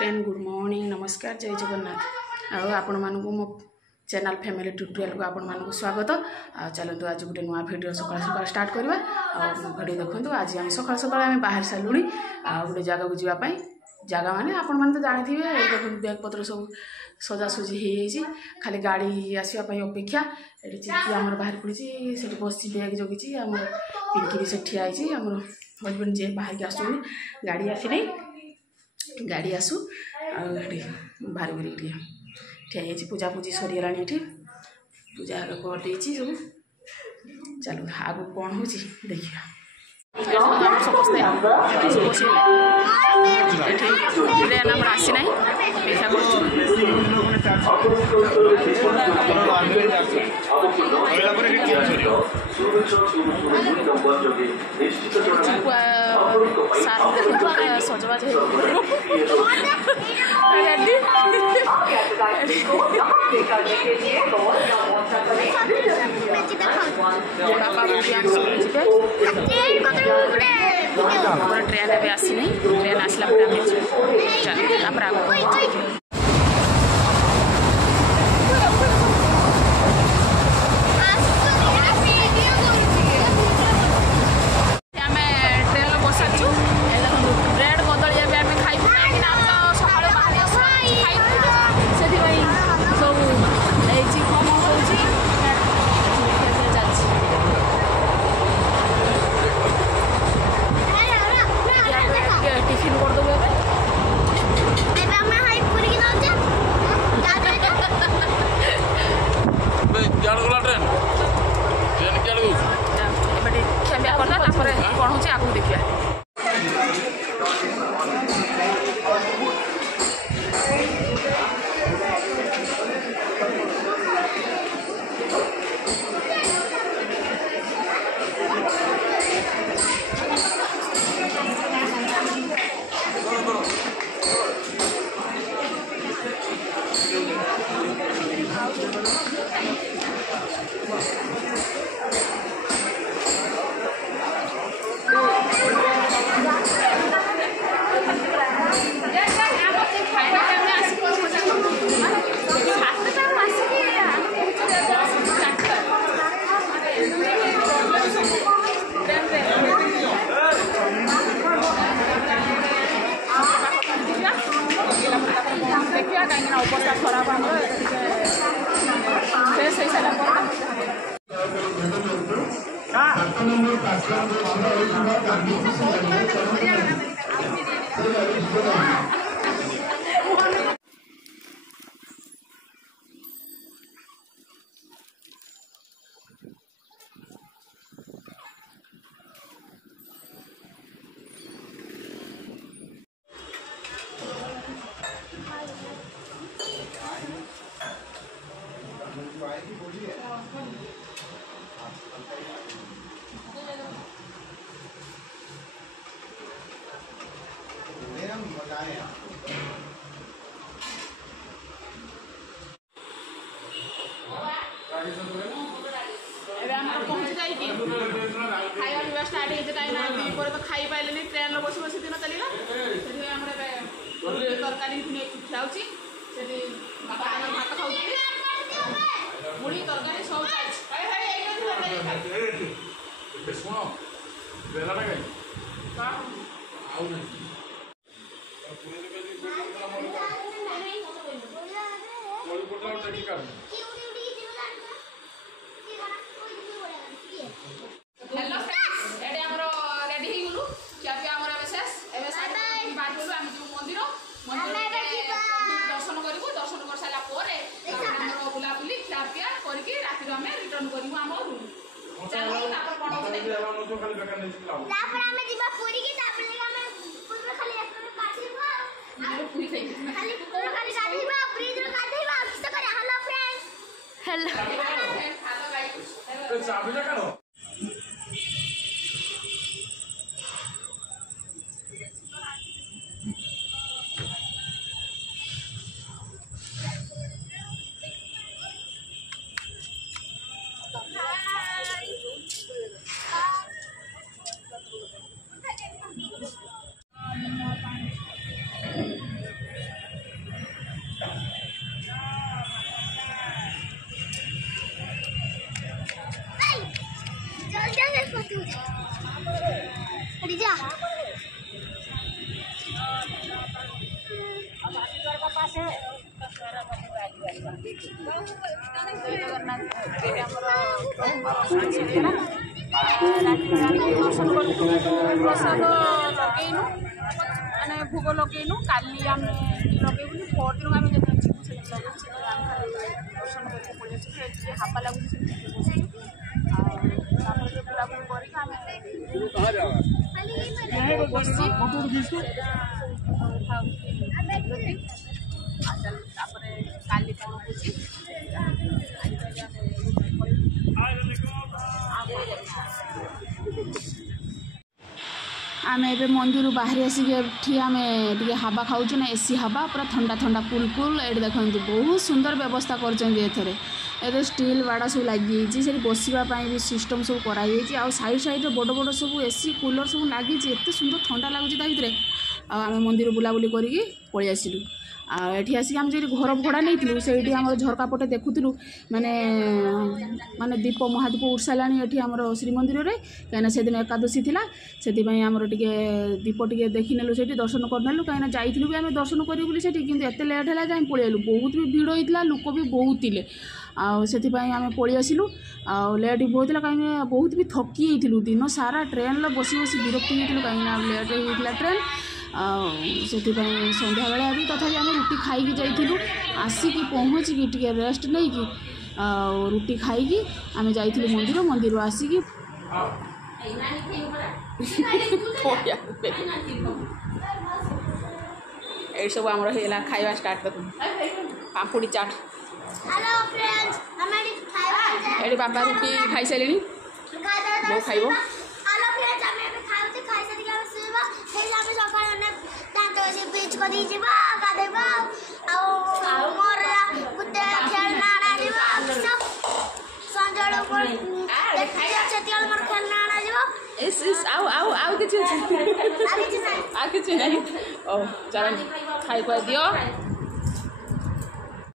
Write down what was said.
Friend good morning नमस्कार जय जगन्नाथ आपण मानू मो चैनल फैमिली ट्यूटोरियल को आपण मानू स्वागत चलतु आज गोटे नुआ भिडियो सकाल सकाल स्टार्ट करवा भिडियो देखो आज आम सकाल सकाल आम बाहर सारूँ गोटे जगह को जावाई जगह माने आपण मैंने तो जानी थे देखो बैग पत्र सब सजासजी हो खाली गाड़ी आसवाई अपेक्षा ये चिंकी आम बाहर पड़ी से बस बैग जगी आम पिंकी भी से ठिया आम हजबैंड जी बाहर के आस गाड़ी आसी नहीं गाड़ी आसू बाहर कर ठिया पूजा पूजी सरीगला ये पूजा करदे सब चलो आगे कौन हो देखिए समस्ते आसी ना सजबाज ट्रेन अभी आसी नहीं ट्रेन आसला कौन हो आगे देखिए कहीं अवस्था खराब फ्रेश हो सारा पहुँची जाए खाଇବା पिवा स्टार्ट हो टाइम तो खाई पारे ट्रेन बस बस दिन चलना तरकारी खियाऊँगी भात खाऊ मुढ़ी तरकारी सब हेलो फ्रेंड्स एडे हमरो रेडी ही गुलु क्या भी हमर विशेष एबे साइड बात बोलु हम जो मंदिर दर्शन करिवो दर्शन कर साला परे हमरो बुला बुली खिया पिया करके राति हम रिटर्न करिवो हम रूम चलो तापर कोन हो देखि हम तो खाली बेकार नहीं लाओ तापर हम जीवा पूरी की तापर हम पूरा खाली एक काटिबो हम पूरी खाली पूरा खाली काटिबो फ्रिज रो काटिबो किस करे हेलो फ्रेंड्स हेलो गाइस तो चाबी लगा लो दर्शन कर प्रसाद लगेनु मैंने भोग लगेनु काली आम लगे परदिन आम दर्शन करके पड़े हापा लगुच काली कौन आम ए मंदिर बाहरी आसिक आम टे हवा खाऊ ना एसी हवा पूरा ठंडा ठंडा कुल कुल ये देखते बहुत सुंदर व्यवस्था कर स्टील बाड़ा सब लगी से बसवाई भी सिस्टम सब कराई साइड साइड बड़ बड़ सब एसी कूलर सब लगी एत सुंदर ठंडा लगुच आम मंदिर बुलाबुली करके पलि आसिलु आठी आसिक आम जो घर भड़ा नहीं से आम झरका पटे देखुलु माने माने दीप महादीप उठ सारा ये आम श्रीमंदिर में कहीं से दिन एकादशी थी से दीप टे देखनेलु से दर्शन करनेलु कहीं जाइलु भी आम दर्शन करूँ से एत लेट है आम पलैलु बहुत भी भिड़ होता लोक भी बहुत थे से आम पलि आसिलु लेट भी बहुत कहीं बहुत भी थकी जाइलु दिन सारा ट्रेन बसी बसी विरक्ति होइलु कहीं लेट होता ट्रेन से संध्या बेले भी तथापि आम रुटी खाई जाइलु आसिक पहुँचिकी टे रेस्ट नहीं कि रुटी खाई आम जाइलु मंदिर मंदिर आसिक ये सब आम खाଇବା स्टार्ट कर पापुड़ी चाट ये बाबा रुटी खाई सारे बो खाइब किसी चल खाई दियो।